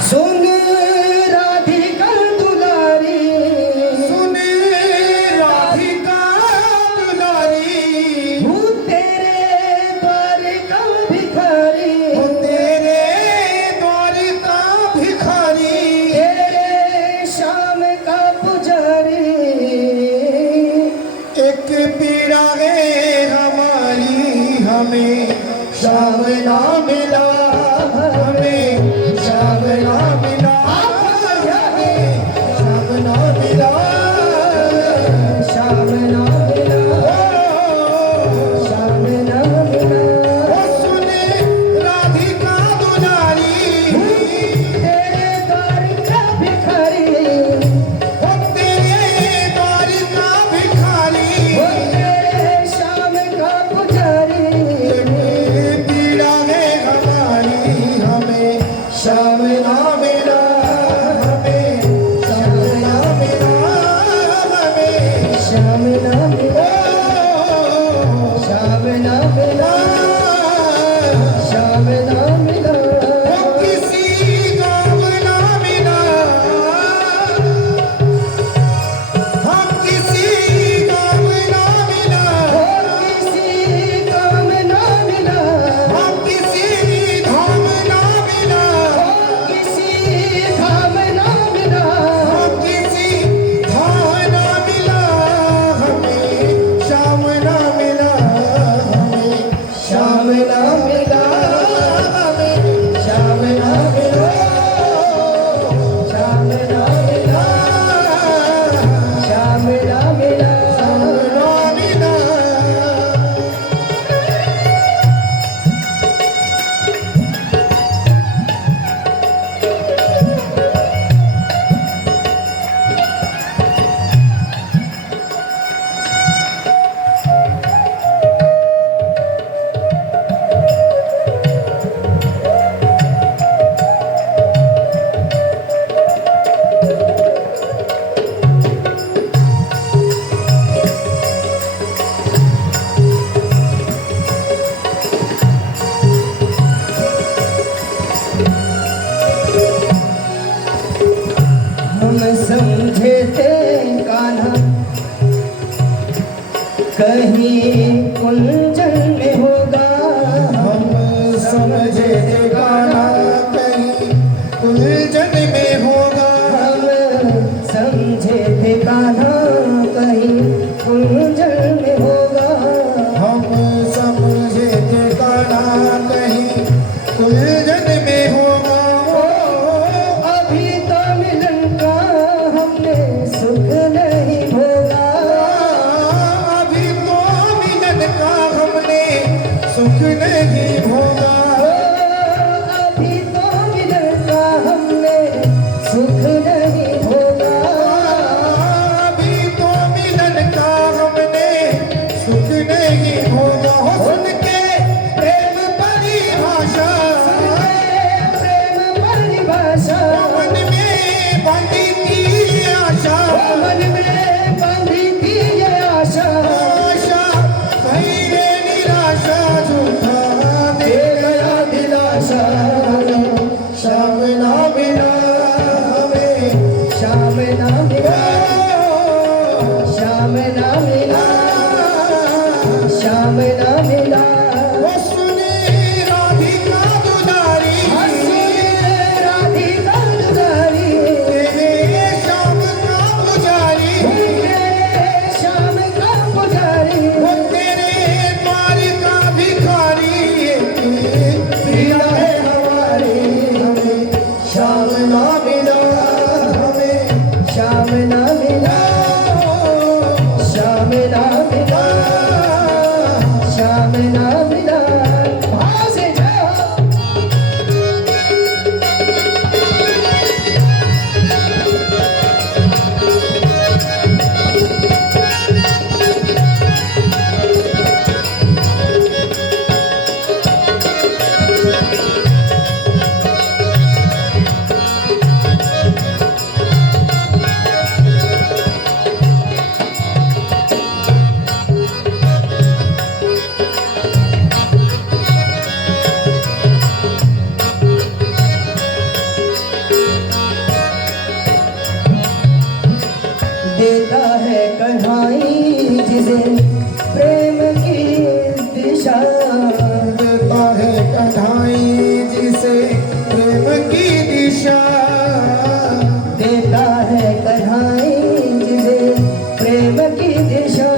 सुन राधिका दुलारी, सुन राधिका दुलारी, हूँ तेरे द्वार का भिखारी, हूँ तेरे द्वार का भिखारी, तेरे श्याम का पुजारी। एक पीड़ा है हमारी, हमें श्याम ना मिला, हमें श्याम ना मिला, हमें श्याम ना मिला, श्याम ना मिला, श्याम ना मिला। ओ सुन राधिका दुलारी, तेरे द्वार का भिखारी, ओ तेरे द्वार का भिखारी, वो तेरे श्याम का पुजारी। पीड़ा है हमारी, हमें श्याम ना मिला, हमें श्याम ना मिला, हमें श्याम ना मिला, ओ श्याम ना मिला, श्याम ना मिला। ओ किसी गाँव ना मिला, हम किसी गाँव ना मिला, और किसी काम ना मिला, हम किसी धाम ना मिला, और किसी काम ना मिला। हम किसी धाम ना मिला, हमें श्याम ना मिला, हमें श्याम ना मिला, हमें श्याम ना मिला, श्याम ना मिला, श्याम ना मिला। ना मिला। हम समझे थे कान्हा कहीं कुंजन में होगा, हम समझे थे गाना कहीं उलझन में होगा, हम समझे थे कान्हा कहीं कुंजन में होगा। हम समझे थे गाना कहीं उलझन में होगा। अभी तो मिलन का हमने सुख नहीं भोगा, अभी तो मिलन का हमने सुख नहीं भोगा, अभी तो मिलन का हमने सुख नहीं भोगा। अभी तो मिलन का हमने सुख नहीं भोगा। हो सुन के प्रेम परिभाषा, प्रेम परिभाषा, मन में बंधी थी आशा, मन में बंधी थी ये आशा। आशा कहीं रे निराशा, झूठा दे दे गया दिलासा, श्याम ना मिला, हमें श्याम ना मिला, ओ, श्याम ना मिला, श्याम ना मिला। ओ सुनी राधिका दुलारी, राधिका दुलारी, तेरे श्याम का पुजारी, तेरे श्याम का पुजारी। ओ तेरे द्वार का भिखारी, पीड़ा है हमारी, हमें श्याम ना मिला, हमें श्याम ना मिला, श्याम ना मिला, श्याम ना मिला। भाव से जाओ। देता है कन्हाई जिसे प्रेम की दिशा, देता है कन्हाई जिसे प्रेम की दिशा, देता है कन्हाई जिसे प्रेम की दिशा,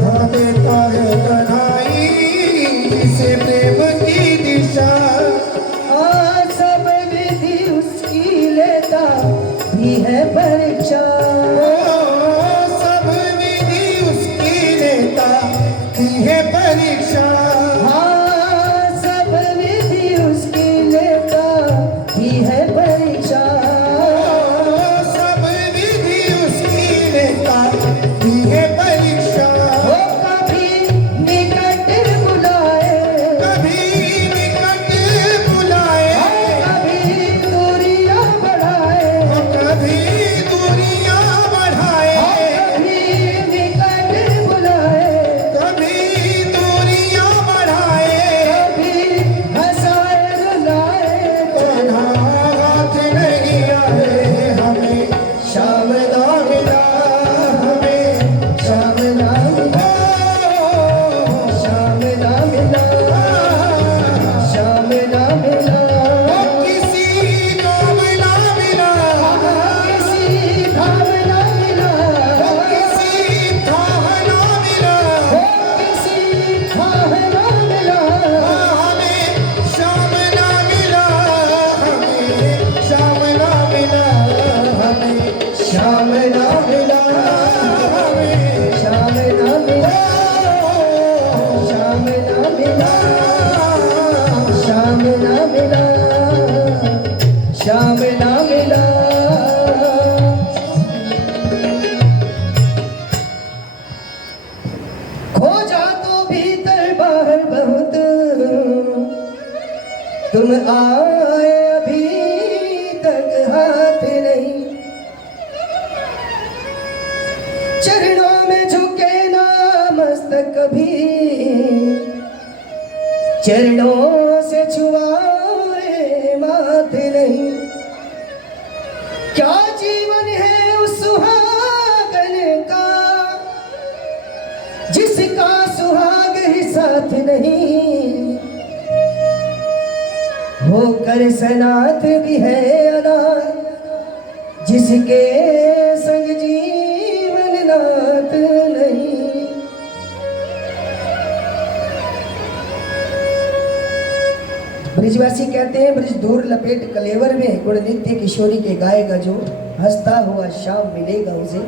हाँ देता है कन्हाई जिसे प्रेम की दिशा। हाँ सब विधि उसकी लेता भी है परीक्षा, सब विधि उसकी लेता की है परीक्षा, हाँ सब विधि उसकी लेता भी है परीक्षा, सब विधि उसकी लेता की है परीक्षा। वो कभी निकट बुलाए, कभी निकट बुलाए, कभी दूरियां बढ़ाए, कभी दूरियां बढ़ाए, कभी निकट बुलाए, कभी दूरियां बढ़ाए। कभी हंसाए रुलाए, कन्हा हाथ नहीं आए हमें, शाम ना मिला, हमें शाम ना मिला, शाम ना मिला, शाम ना मिला, किसी काम ना मिला, किसी भाव ना मिला, किसी थाह ना मिला, किसी भाव ना मिला, हमें शाम ना मिला, हमें शाम ना मिला, हमें शाम ना मिला, हमें शाम ना मिला, शाम ना मिला, शाम ना मिला, शाम ना मिला। खोजा तो भीतर बाहर बहुत, तुम आए अभी तक हाथ नहीं, चरणों में झुके ना मस्तक कभी, चरणों से छुआए माथे नहीं, क्या जीवन है उस सुहागन का जिसका सुहाग ही साथ नहीं, होकर सनाथ भी है अनाथ जिसके संग जीवन नाथ नहीं। ब्रिजवासी कहते हैं ब्रिज दूर लपेट कलेवर में गुण नित्य किशोरी के गाएगा जो, हंसता हुआ शाम मिलेगा उसे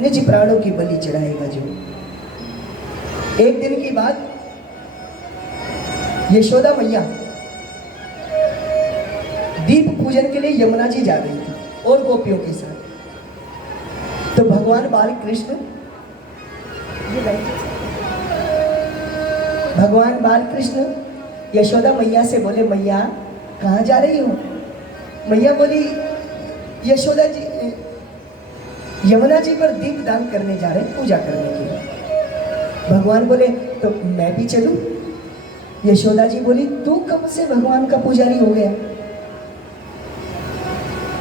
निज प्राणों की बलि चढ़ाएगा जो। एक दिन की बात, यशोदा मैया दीप पूजन के लिए यमुना जी जा रही थी और गोपियों के साथ। तो भगवान बाल कृष्ण, भगवान बाल कृष्ण यशोदा मैया से बोले, मैया कहाँ जा रही हो? मैया बोली, यशोदा जी यमुना जी पर दीप दान करने जा रहे, पूजा करने के लिए। भगवान बोले, तो मैं भी चलूं? यशोदा जी बोली, तू कब से भगवान का पुजारी हो गया?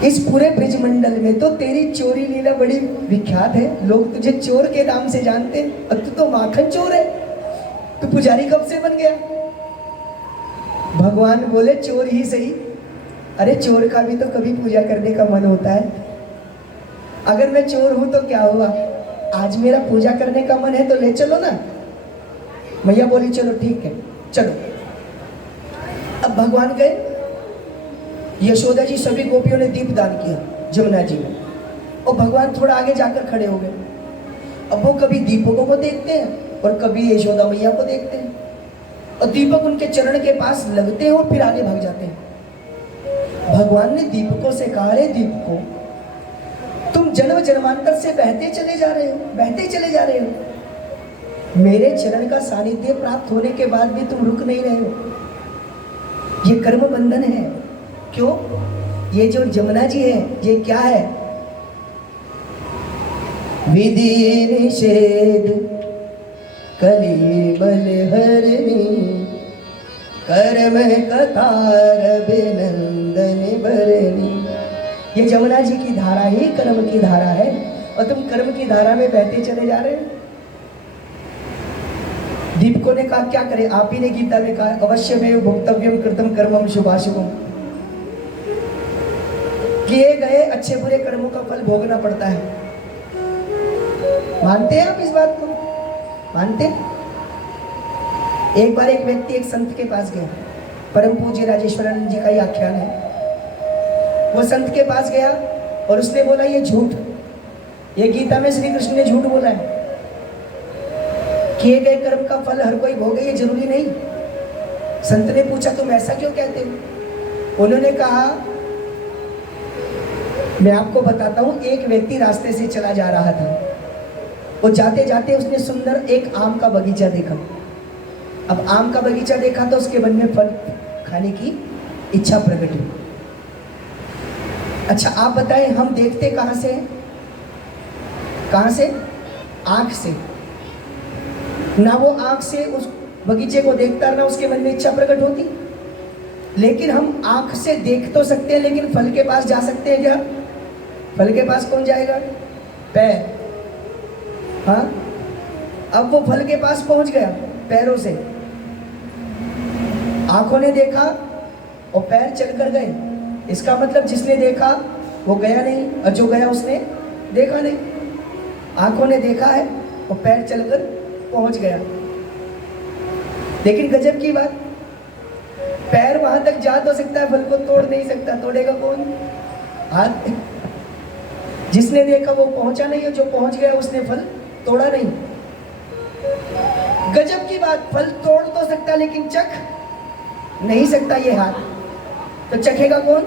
इस पूरे ब्रिजमंडल में तो तेरी चोरी लीला बड़ी विख्यात है, लोग तुझे चोर के नाम से जानते हैं, और तू तो माखन चोर है, तू पुजारी कब से बन गया? भगवान बोले, चोर ही सही, अरे चोर का भी तो कभी पूजा करने का मन होता है। अगर मैं चोर हूं तो क्या हुआ, आज मेरा पूजा करने का मन है तो ले चलो ना। मैया बोली, चलो ठीक है चलो। अब भगवान गए, यशोदा जी सभी गोपियों ने दीप दान किया जमुना जी में, और भगवान थोड़ा आगे जाकर खड़े हो गए। अब वो कभी दीपकों को देखते हैं और कभी यशोदा मैया को देखते हैं, और दीपक उनके चरण के पास लगते हैं और फिर आगे भाग जाते हैं। भगवान ने दीपकों से कहा, रे दीपकों, तुम जन्म जन्मांतर से बहते चले जा रहे हो, बहते चले जा रहे हो, मेरे चरण का सानिध्य प्राप्त होने के बाद भी तुम रुक नहीं रहे हो। ये कर्म बंधन है। क्यों? ये जो जमुना जी है, ये क्या है? विधि निषेध कली बल हरणी, कर्म कतार अभिनंदन भरणी। ये जमुना जी की धारा ही कर्म की धारा है। और तुम कर्म की धारा में बहते चले जा रहे हो। दीपकों ने कहा क्या करें, आप ही ने गीता में कहा अवश्य में भोक्तव्यम कृतम कर्मम शुभाशुभम, किए गए अच्छे बुरे कर्मों का फल भोगना पड़ता है। मानते हैं आप इस बात को? मानते हैं? एक बार एक व्यक्ति एक संत के पास गया, परम पूज्य राजेश्वरानंद जी का ही आख्यान है। वो संत के पास गया और उसने बोला ये झूठ, ये गीता में श्री कृष्ण ने झूठ बोला है, किए गए कर्म का फल हर कोई भोगे ये जरूरी नहीं। संत ने पूछा तुम ऐसा क्यों कहते हो? उन्होंने कहा मैं आपको बताता हूं, एक व्यक्ति रास्ते से चला जा रहा था, वो जाते जाते उसने सुंदर एक आम का बगीचा देखा। अब आम का बगीचा देखा तो उसके मन में फल खाने की इच्छा प्रकट हुई। अच्छा आप बताएं, हम देखते कहां से हैं? कहां से? आंख से। ना वो आंख से उस बगीचे को देखता, ना उसके मन में इच्छा प्रकट होती। लेकिन हम आंख से देख तो सकते हैं, लेकिन फल के पास जा सकते हैं क्या? फल के पास कौन जाएगा? पैर। हाँ, अब वो फल के पास पहुंच गया पैरों से। आंखों ने देखा और पैर चलकर गए, इसका मतलब जिसने देखा वो गया नहीं, और जो गया उसने देखा नहीं। आंखों ने देखा है और पैर चलकर पहुंच गया। लेकिन गजब की बात, पैर वहां तक जा तो सकता है, फल को तोड़ नहीं सकता। तोड़ेगा कौन? हाथ। जिसने देखा वो पहुंचा नहीं, और जो पहुंच गया उसने फल तोड़ा नहीं। गजब की बात, फल तोड़ तो सकता लेकिन चख नहीं सकता ये हाथ। तो चखेगा कौन?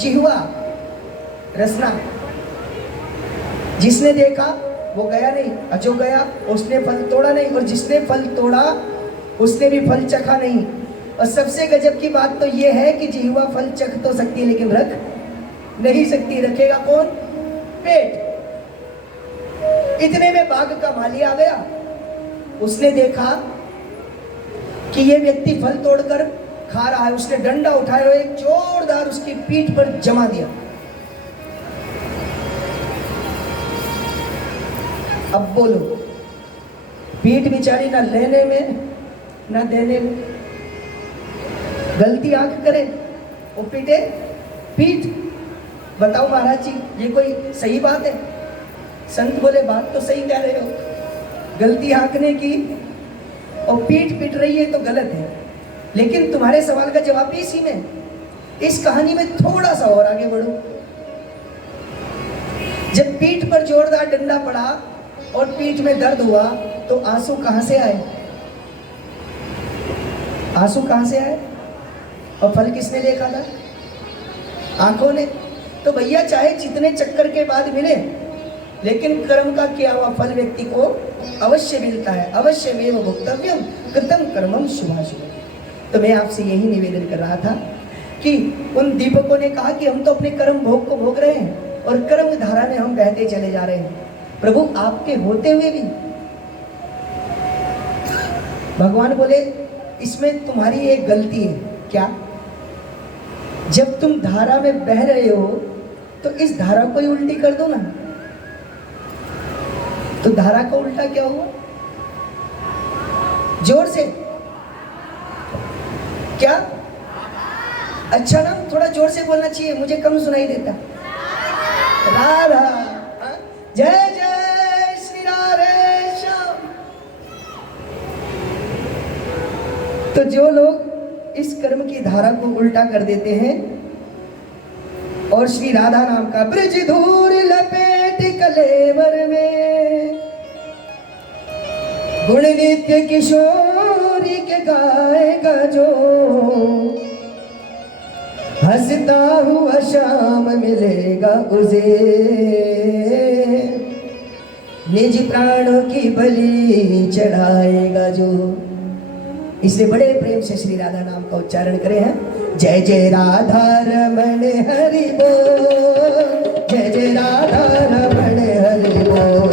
जिह्वा, रसना। जिसने देखा वो गया नहीं, और जो गया उसने फल तोड़ा नहीं, और जिसने फल तोड़ा उसने भी फल चखा नहीं। और सबसे गजब की बात तो ये है कि जिह्वा फल चख तो सकती है लेकिन रख नहीं सकती। रखेगा कौन? पेट। इतने में बाघ का माली आ गया। उसने देखा कि ये व्यक्ति फल तोड़कर खा रहा है। उसने डंडा उठाया और एक जोरदार उसकी पीठ पर जमा दिया। अब बोलो, पीठ बेचारी ना लेने में ना देने में। गलती आंख करे वो पीटे पीठ। बताओ महाराज जी, ये कोई सही बात है? संत बोले बात तो सही कह रहे हो, गलती आंखने की और पीठ पीट रही है तो गलत है। लेकिन तुम्हारे सवाल का जवाब भी इसी में, इस कहानी में थोड़ा सा और आगे बढ़ो। जब पीठ पर जोरदार डंडा पड़ा और पीठ में दर्द हुआ तो आंसू कहां से आए? आंसू कहां से आए? और फल किसने देखा था? आंखों ने। तो भैया चाहे जितने चक्कर के बाद मिले, लेकिन कर्म का किया हुआ फल व्यक्ति को अवश्य मिलता है। अवश्य में वो भोक्तव्यम कृतम कर्मम शुभाशुभम। तो मैं आपसे यही निवेदन कर रहा था कि उन दीपकों ने कहा कि हम तो अपने कर्म भोग को भोग रहे हैं और कर्म धारा में हम बहते चले जा रहे हैं। प्रभु आपके होते हुए भी भगवान बोले इसमें तुम्हारी एक गलती है। क्या? जब तुम धारा में बह रहे हो तो इस धारा को ही उल्टी कर दो ना। तो धारा का उल्टा क्या हुआ? जोर से क्या? अच्छा ना, थोड़ा जोर से बोलना चाहिए, मुझे कम सुनाई देता। राधा, जय जय श्री राधे श्याम। तो जो लोग इस कर्म की धारा को उल्टा कर देते हैं और श्री राधा नाम का ब्रज धूर लपेट कलेवर में, गुण नित्य किशोरी के गाएगा जो, हंसता हुआ शाम मिलेगा उसे, निज प्राणों की बलि चढ़ाएगा जो। इसलिए बड़े प्रेम से श्री राधा नाम का उच्चारण करें हैं। जय जय राधा रमण हरि बोल, जय जय राधा रमण हरि बोल,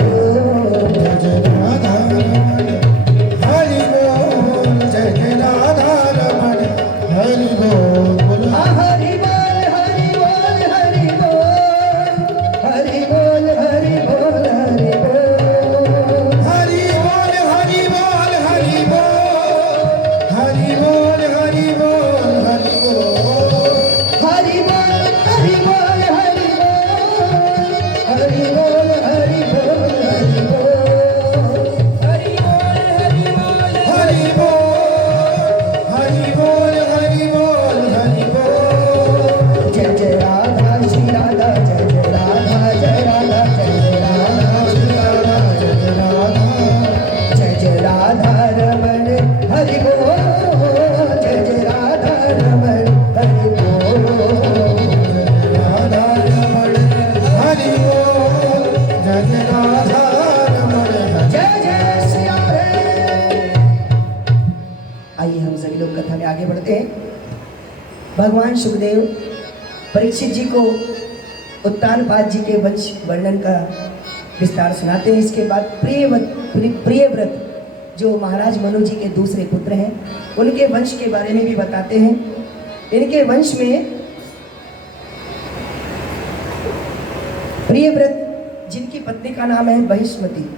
जय जय राधा रमण हरि बोल, जय जय राधा रमण हरि बोल। हरि बोल हरि बोल हरि बोल, हरि बोल हरि भगवान सुखदेव परीक्षित जी को उत्तानपाद जी के वंश वर्णन का विस्तार सुनाते हैं। इसके बाद प्रियव्रत जो महाराज मनु जी के दूसरे पुत्र हैं, उनके वंश के बारे में भी बताते हैं। इनके वंश में प्रियव्रत जिनकी पत्नी का नाम है बहिष्मती,